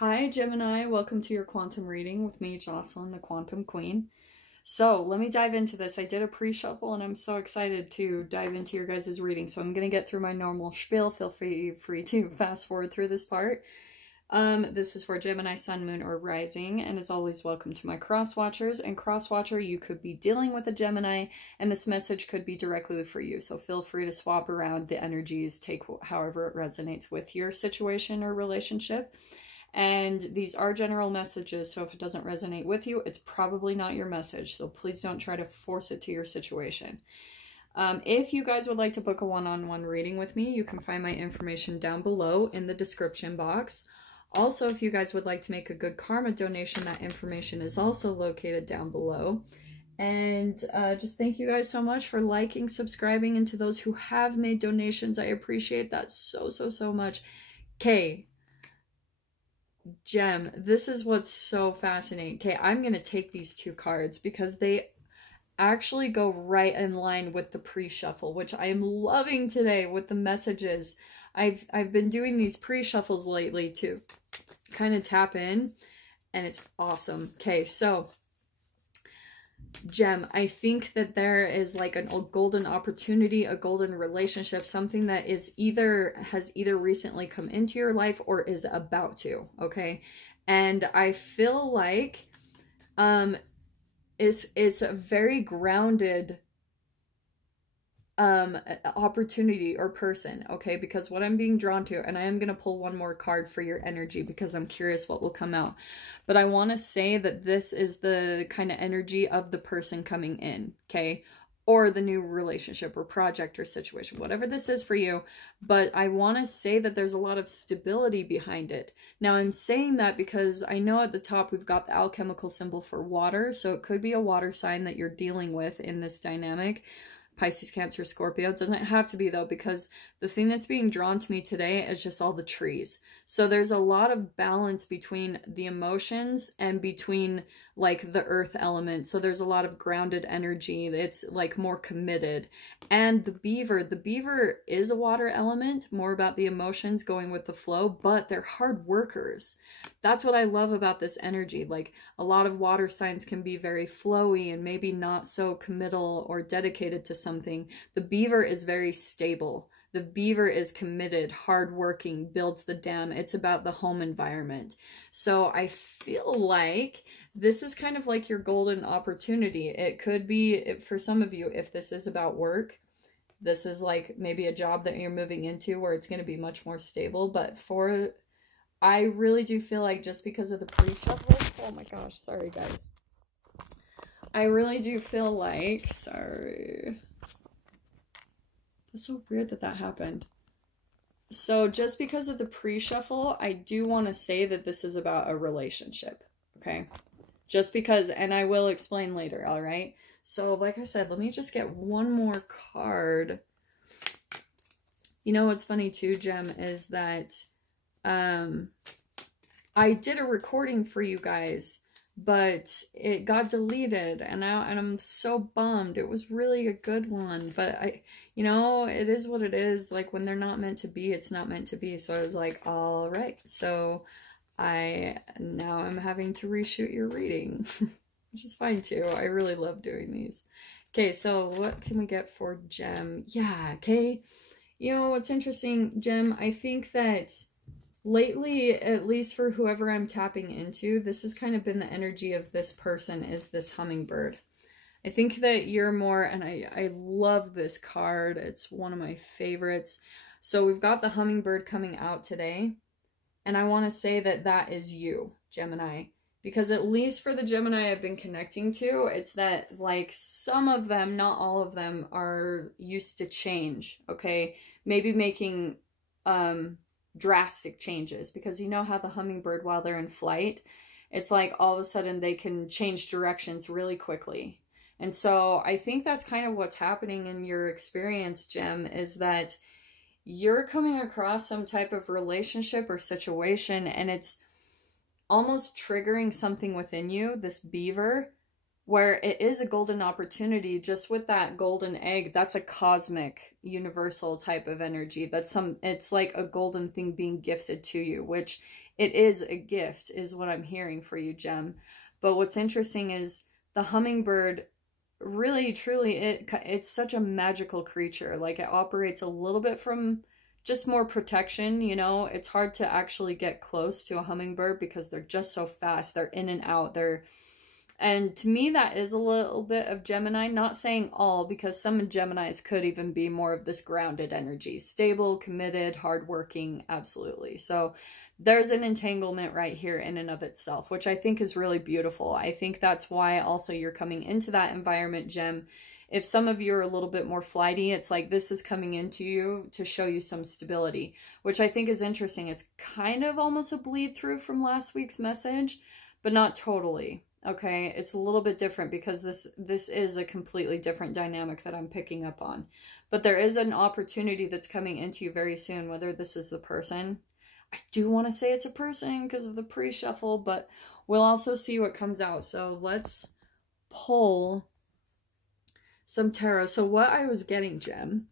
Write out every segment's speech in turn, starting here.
Hi Gemini, welcome to your quantum reading with me, Jocelyn, the Quantum Queen. So let me dive into this. I did a pre-shuffle and I'm so excited to dive into your guys' reading. So I'm going to get through my normal spiel. Feel free to fast forward through this part. This is for Gemini, Sun, Moon, or Rising, and as always, welcome to my cross-watchers. And cross-watcher, you could be dealing with a Gemini, and this message could be directly for you. So feel free to swap around the energies, take however it resonates with your situation or relationship. And these are general messages, so if it doesn't resonate with you, it's probably not your message. So please don't try to force it to your situation. If you guys would like to book a one-on-one reading with me, you can find my information down below in the description box. Also, if you guys would like to make a good karma donation, that information is also located down below. And just thank you guys so much for liking, subscribing, and to those who have made donations, I appreciate that so much. Okay. Gem, this is what's so fascinating. Okay, I'm going to take these two cards because they actually go right in line with the pre-shuffle, which I am loving today with the messages. I've been doing these pre-shuffles lately to kind of tap in, and it's awesome. Okay, so Gem, I think that there is like a golden opportunity, a golden relationship, something that has either recently come into your life or is about to, okay? And I feel like is a very grounded opportunity or person, okay? Because what I'm being drawn to, and I am going to pull one more card for your energy because I'm curious what will come out, but I want to say that this is the kind of energy of the person coming in, okay? Or the new relationship or project or situation, whatever this is for you. But I want to say that there's a lot of stability behind it. Now I'm saying that because I know at the top we've got the alchemical symbol for water, so it could be a water sign that you're dealing with in this dynamic. Pisces, Cancer, Scorpio. It doesn't have to be though, because the thing that's being drawn to me today is just all the trees. So there's a lot of balance between the emotions and between like the earth element. So there's a lot of grounded energy. It's like more committed. And the beaver is a water element, more about the emotions going with the flow, but they're hard workers. That's what I love about this energy. Like a lot of water signs can be very flowy and maybe not so committal or dedicated to something. The beaver is very stable. The beaver is committed, hardworking, builds the dam. It's about the home environment. So I feel like this is kind of like your golden opportunity. It could be, for some of you, if this is about work, this is like maybe a job that you're moving into where it's going to be much more stable. But I really do feel like just because of the pre-shuffle, oh my gosh, sorry guys. I really do feel like, sorry. That's so weird that happened. So just because of the pre-shuffle, I do want to say that this is about a relationship, okay? Just because, and I will explain later, all right? So like I said, let me just get one more card. You know what's funny too, Gem, is that I did a recording for you guys, but it got deleted, and I'm so bummed. It was really a good one, but you know, it is what it is. Like when they're not meant to be, it's not meant to be. So I was like, all right. So now I'm having to reshoot your reading, which is fine too. I really love doing these. Okay, so what can we get for Gem? Yeah, okay. You know what's interesting, Gem? I think that lately, at least for whoever I'm tapping into, this has kind of been the energy of this person, is this hummingbird. I think that you're more, and I love this card. It's one of my favorites. So we've got the hummingbird coming out today. And I want to say that that is you, Gemini. Because at least for the Gemini I've been connecting to, it's that like some of them, not all of them, are used to change, okay? Maybe making drastic changes, because you know how the hummingbird, while they're in flight, it's like all of a sudden they can change directions really quickly. And so I think that's kind of what's happening in your experience, Gem, is that you're coming across some type of relationship or situation, and it's almost triggering something within you, this beaver, where it is a golden opportunity. Just with that golden egg, that's a cosmic, universal type of energy. It's like a golden thing being gifted to you, which it is a gift, is what I'm hearing for you, Gem. But what's interesting is the hummingbird, really, truly, it's such a magical creature. Like, it operates a little bit from just more protection, you know. It's hard to actually get close to a hummingbird because they're just so fast. They're in and out. And to me, that is a little bit of Gemini. Not saying all, because some Geminis could even be more of this grounded energy. Stable, committed, hardworking, absolutely. So there's an entanglement right here in and of itself, which I think is really beautiful. I think that's why also you're coming into that environment, Gem. If some of you are a little bit more flighty, it's like this is coming into you to show you some stability, which I think is interesting. It's kind of almost a bleed through from last week's message, but not totally. Okay, it's a little bit different because this is a completely different dynamic that I'm picking up on. But there is an opportunity that's coming into you very soon, whether this is the person. I do want to say it's a person because of the pre-shuffle, but we'll also see what comes out. So let's pull some tarot. So what I was getting, Gem,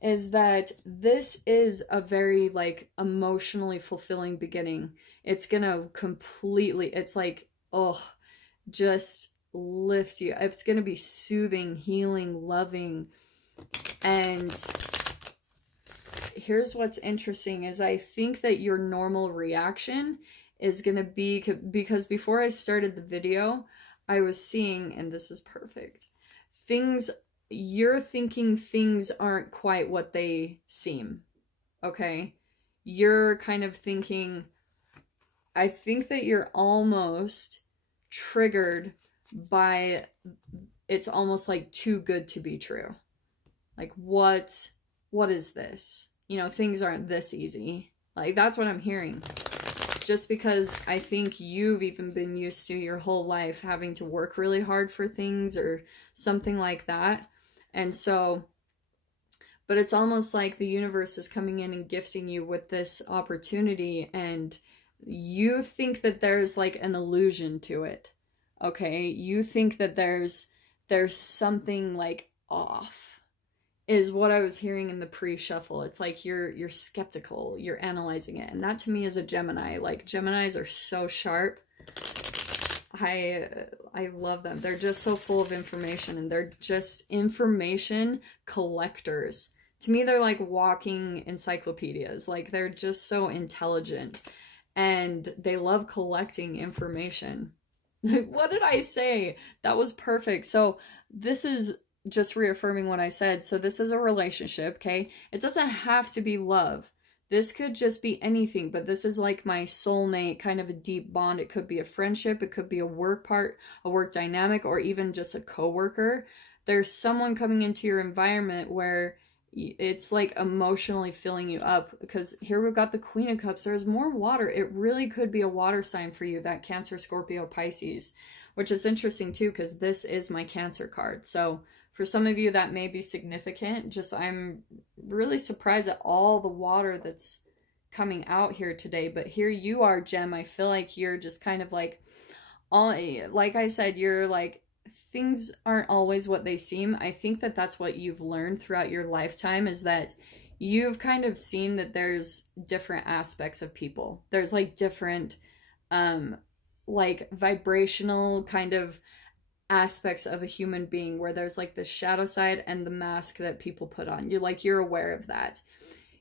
is that this is a very, like, emotionally fulfilling beginning. It's gonna completely, it's like, oh, just lift you. It's going to be soothing, healing, loving. And here's what's interesting is I think that your normal reaction is going to be, because before I started the video, I was seeing, and this is perfect, things, you're thinking things aren't quite what they seem. Okay? You're kind of thinking, I think that you're almost triggered by, it's almost like too good to be true. Like, what is this? You know, things aren't this easy. Like, that's what I'm hearing. Just because I think you've even been used to your whole life having to work really hard for things or something like that. And so, but it's almost like the universe is coming in and gifting you with this opportunity, and you think that there's like an illusion to it. Okay, you think that there's something like off, is what I was hearing in the pre-shuffle. It's like you're skeptical, you're analyzing it. And that to me is a Gemini. Like, Geminis are so sharp. I love them. They're just so full of information, and they're just information collectors. To me, they're like walking encyclopedias. Like, they're just so intelligent, and they love collecting information. What did I say? That was perfect. So this is just reaffirming what I said. So this is a relationship, okay? It doesn't have to be love. This could just be anything, but this is like my soulmate, kind of a deep bond. It could be a friendship. It could be a work dynamic, or even just a coworker. There's someone coming into your environment where it's like emotionally filling you up, because here we've got the Queen of Cups. There's more water. It really could be a water sign for you, that Cancer, Scorpio, Pisces, which is interesting too, because this is my Cancer card. So for some of you that may be significant. Just, I'm really surprised at all the water that's coming out here today. But here you are, Gem. I feel like you're just kind of like, like I said, you're like, things aren't always what they seem. I think that that's what you've learned throughout your lifetime, is that you've kind of seen that there's different aspects of people. There's like different, like vibrational kind of aspects of a human being, where there's like the shadow side and the mask that people put on. You're aware of that.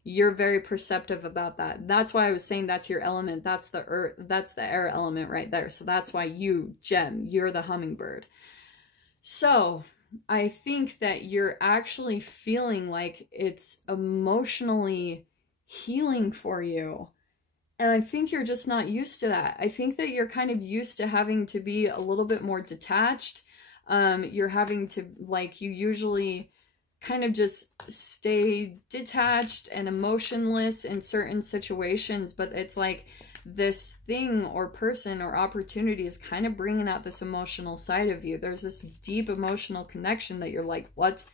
You're very perceptive about that. That's why I was saying that's your element. That's the earth, that's the air element right there. So that's why you, Gem, you're the hummingbird. So I think that you're actually feeling like it's emotionally healing for you. And I think you're just not used to that. I think that you're kind of used to having to be a little bit more detached. You're having to, like, you usually kind of just stay detached and emotionless in certain situations, but it's like this thing or person or opportunity is kind of bringing out this emotional side of you. There's this deep emotional connection that you're like, what?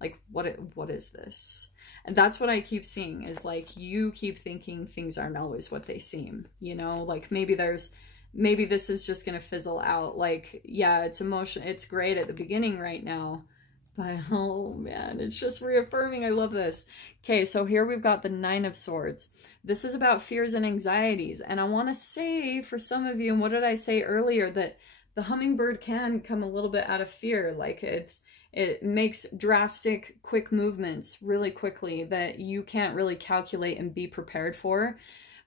Like, what is this? And that's what I keep seeing, is like, you keep thinking things aren't always what they seem, you know, like maybe this is just going to fizzle out. Like, yeah, it's great at the beginning right now, Oh man, it's just reaffirming. I love this. Okay, so here we've got the Nine of Swords. This is about fears and anxieties. And I want to say for some of you, and what did I say earlier, that the hummingbird can come a little bit out of fear. Like it makes drastic, quick movements really quickly that you can't really calculate and be prepared for.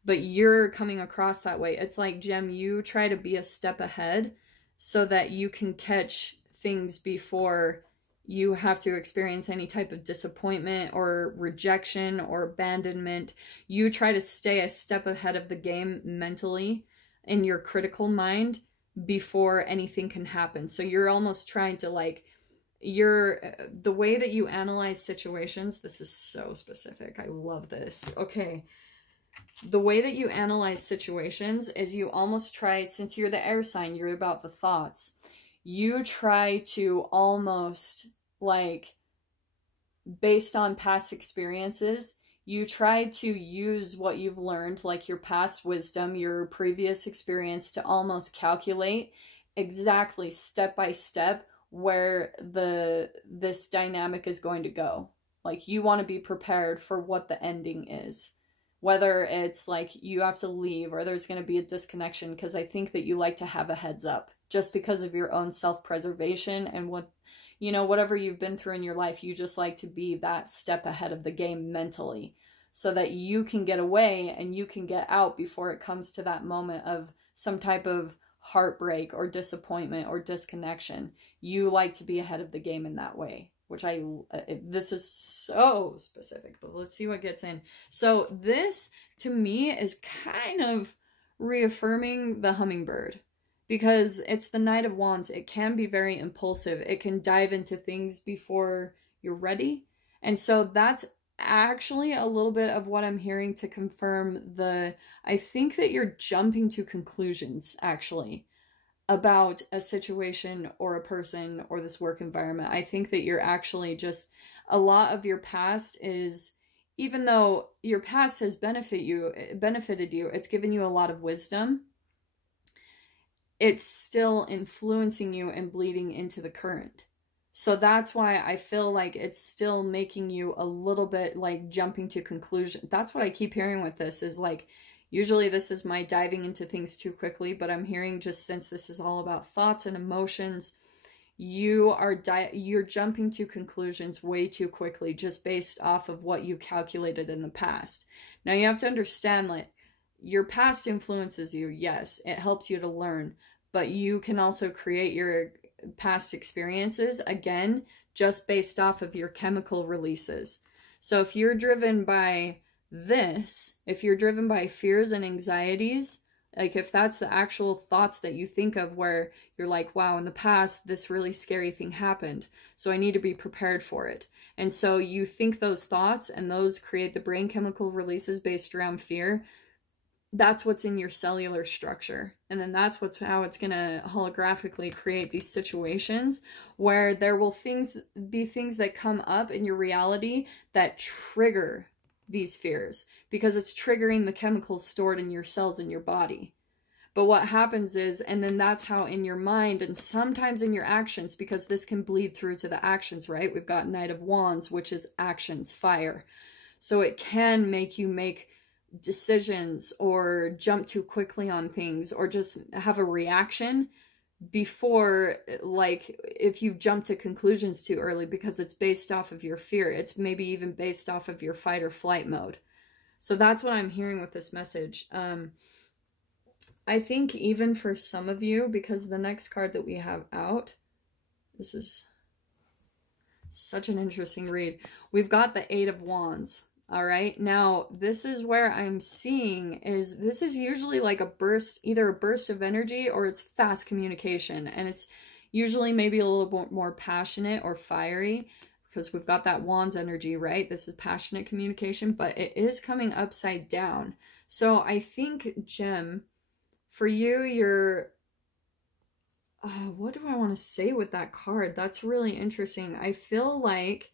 But you're coming across that way. It's like, Gem, you try to be a step ahead so that you can catch things before you have to experience any type of disappointment or rejection or abandonment. You try to stay a step ahead of the game mentally in your critical mind before anything can happen. So you're almost trying to like, the way that you analyze situations, this is so specific. I love this. Okay. The way that you analyze situations is you almost try, since you're the air sign, you're about the thoughts. You try to almost, like, based on past experiences, you try to use what you've learned, like your past wisdom, your previous experience, to almost calculate exactly step by step where this dynamic is going to go. Like, you want to be prepared for what the ending is. Whether it's like you have to leave or there's going to be a disconnection, because I think that you like to have a heads up just because of your own self-preservation and what, you know, whatever you've been through in your life, you just like to be that step ahead of the game mentally so that you can get away and you can get out before it comes to that moment of some type of heartbreak or disappointment or disconnection. You like to be ahead of the game in that way. Which this is so specific, but let's see what gets in. So this, to me, is kind of reaffirming the hummingbird because it's the Knight of Wands. It can be very impulsive. It can dive into things before you're ready. And so that's actually a little bit of what I'm hearing to confirm I think that you're jumping to conclusions, actually, about a situation or a person or this work environment. I think that you're actually just, a lot of your past is, even though your past has benefited you, it's given you a lot of wisdom, it's still influencing you and bleeding into the current. So that's why I feel like it's still making you a little bit like jumping to conclusion. That's what I keep hearing with this, is like, usually this is my diving into things too quickly, but I'm hearing, just since this is all about thoughts and emotions, you're jumping to conclusions way too quickly just based off of what you calculated in the past. Now you have to understand that your past influences you. Yes, it helps you to learn, but you can also create your past experiences, again, just based off of your chemical releases. So if you're driven by if you're driven by fears and anxieties, like if that's the actual thoughts that you think of where you're like, wow, in the past, this really scary thing happened, so I need to be prepared for it. And so you think those thoughts and those create the brain chemical releases based around fear. That's what's in your cellular structure. And then that's how it's going to holographically create these situations where there will be things that come up in your reality that trigger these fears, because it's triggering the chemicals stored in your cells in your body. But what happens is, and then that's how in your mind and sometimes in your actions, because this can bleed through to the actions, right? We've got Knight of Wands, which is actions, fire. So it can make you make decisions or jump too quickly on things or just have a reaction before, like, if you jump to conclusions too early because it's based off of your fear. It's maybe even based off of your fight or flight mode. So that's what I'm hearing with this message. I think even for some of you, because the next card that we have out, this is such an interesting read. We've got the Eight of Wands. All right, now this is where I'm seeing is this is usually like a burst, either a burst of energy or it's fast communication. And it's usually maybe a little bit more passionate or fiery because we've got that Wands energy, right? This is passionate communication, but it is coming upside down. So I think, Gem, for you, what do I want to say with that card? That's really interesting. I feel like,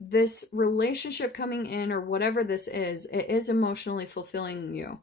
this relationship coming in or whatever this is, it is emotionally fulfilling you.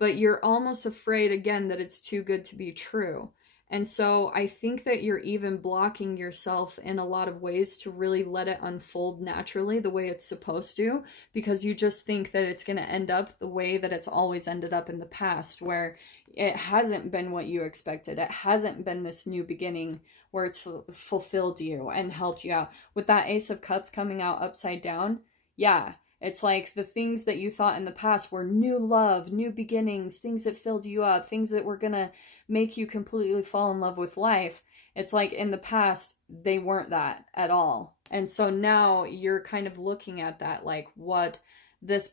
But you're almost afraid, again, that it's too good to be true. And so I think that you're even blocking yourself in a lot of ways to really let it unfold naturally the way it's supposed to, because you just think that it's going to end up the way that it's always ended up in the past, where it hasn't been what you expected. It hasn't been this new beginning where it's fulfilled you and helped you out. With that Ace of Cups coming out upside down, yeah, it's like the things that you thought in the past were new love, new beginnings, things that filled you up, things that were gonna make you completely fall in love with life. It's like in the past, they weren't that at all. And so now you're kind of looking at that like, what this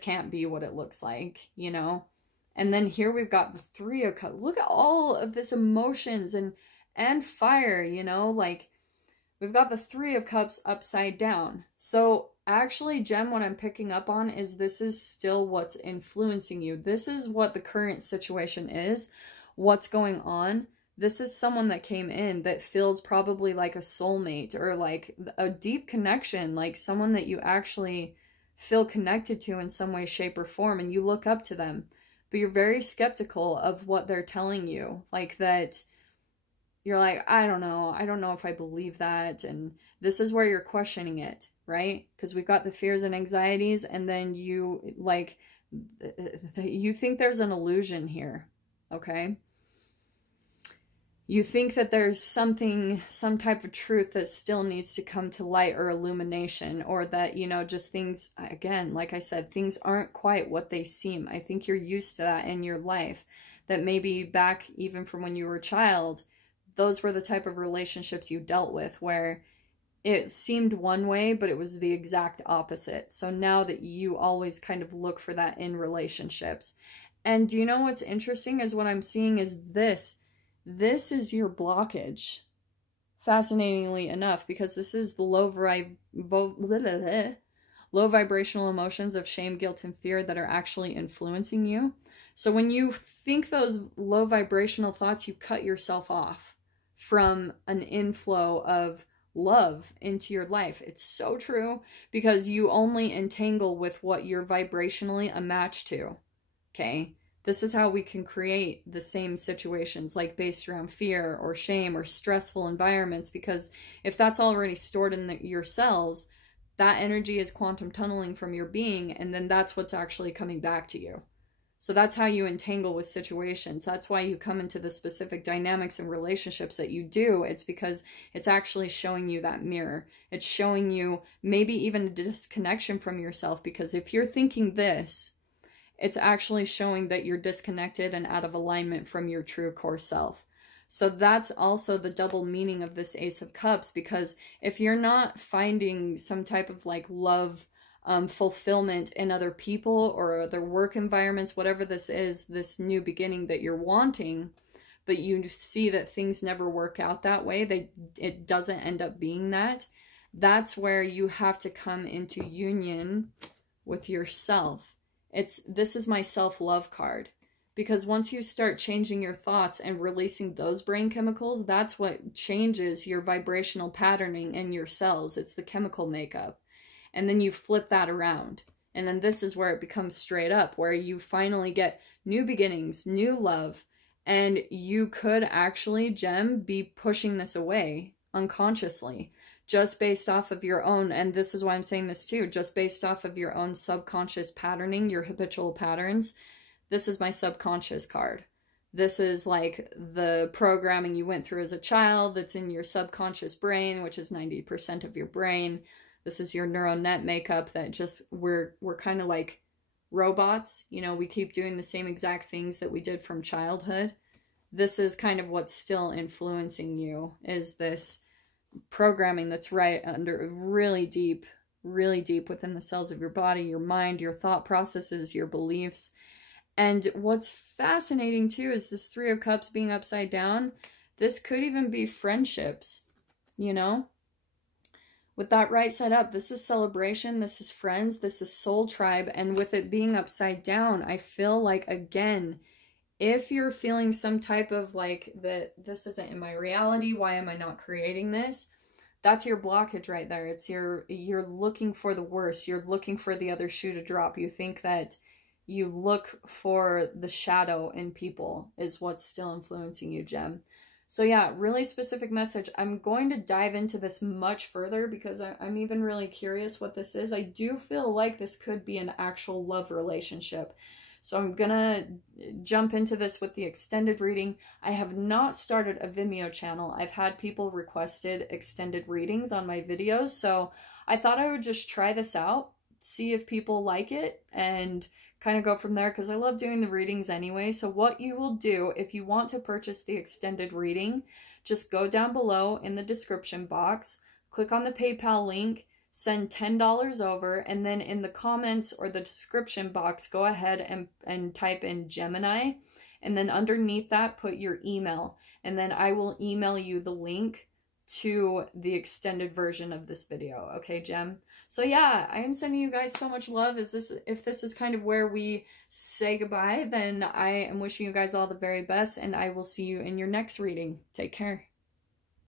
can't be what it looks like, you know? And then here we've got the Three of Cups. Look at all of this emotions and fire, you know? Like, we've got the Three of Cups upside down. So actually, Gem, what I'm picking up on is this is still what's influencing you. This is what the current situation is, what's going on. This is someone that came in that feels probably like a soulmate or like a deep connection, like someone that you actually feel connected to in some way, shape, or form, and you look up to them. But you're very skeptical of what they're telling you, like that you're like, I don't know if I believe that. And this is where you're questioning it, right? Because we've got the fears and anxieties, and then you like, you think there's an illusion here, okay? You think that there's some type of truth that still needs to come to light or illumination, or that, you know, just things, again, like I said, things aren't quite what they seem. I think you're used to that in your life, that maybe back even from when you were a child, those were the type of relationships you dealt with where it seemed one way, but it was the exact opposite. So now that you always kind of look for that in relationships. And do you know what's interesting is what I'm seeing is this is your blockage. Fascinatingly enough, because this is the low vibrational emotions of shame, guilt, and fear that are actually influencing you. So when you think those low vibrational thoughts, you cut yourself off from an inflow of love into your life. It's so true, because you only entangle with what you're vibrationally a match to. Okay? This is how we can create the same situations, like based around fear or shame or stressful environments, because if that's already stored in your cells, that energy is quantum tunneling from your being, and then that's what's actually coming back to you. So that's how you entangle with situations. That's why you come into the specific dynamics and relationships that you do. It's because it's actually showing you that mirror. It's showing you maybe even a disconnection from yourself, because if you're thinking this, it's actually showing that you're disconnected and out of alignment from your true core self. So that's also the double meaning of this Ace of Cups, because if you're not finding some type of like love, fulfillment in other people or other work environments, whatever this is, this new beginning that you're wanting, but you see that things never work out that way, it doesn't end up being that, that's where you have to come into union with yourself. This is my self-love card. Because once you start changing your thoughts and releasing those brain chemicals, that's what changes your vibrational patterning in your cells. It's the chemical makeup. And then you flip that around. And then this is where it becomes straight up, where you finally get new beginnings, new love. And you could actually, Gem, be pushing this away unconsciously, just based off of your own, and this is why I'm saying this too, just based off of your own subconscious patterning, your habitual patterns. This is my subconscious card. This is like the programming you went through as a child that's in your subconscious brain, which is 90% of your brain. This is your neural net makeup that just, we're kind of like robots. You know, we keep doing the same exact things that we did from childhood. This is kind of what's still influencing you, is this programming that's right under really deep within the cells of your body, your mind, your thought processes, your beliefs. And what's fascinating too is this Three of Cups being upside down. This could even be friendships, you know? With that right side up, this is celebration, this is friends, this is soul tribe. And with it being upside down, I feel like, again, if you're feeling some type of like that this isn't in my reality, why am I not creating this? That's your blockage right there. It's you're looking for the worst. You're looking for the other shoe to drop. You think that, you look for the shadow in people is what's still influencing you, Gem. So yeah, really specific message. I'm going to dive into this much further because I'm even really curious what this is. I do feel like this could be an actual love relationship. So I'm gonna jump into this with the extended reading. I have not started a Vimeo channel. I've had people requested extended readings on my videos, so I thought I would just try this out, see if people like it, and kind of go from there because I love doing the readings anyway. So what you will do if you want to purchase the extended reading, just go down below in the description box, click on the PayPal link, send $10 over, and then in the comments or the description box, go ahead and type in Gemini, and then underneath that, put your email, and then I will email you the link to the extended version of this video. Okay, Gem? So yeah, I am sending you guys so much love. If this is kind of where we say goodbye, then I am wishing you guys all the very best, and I will see you in your next reading. Take care.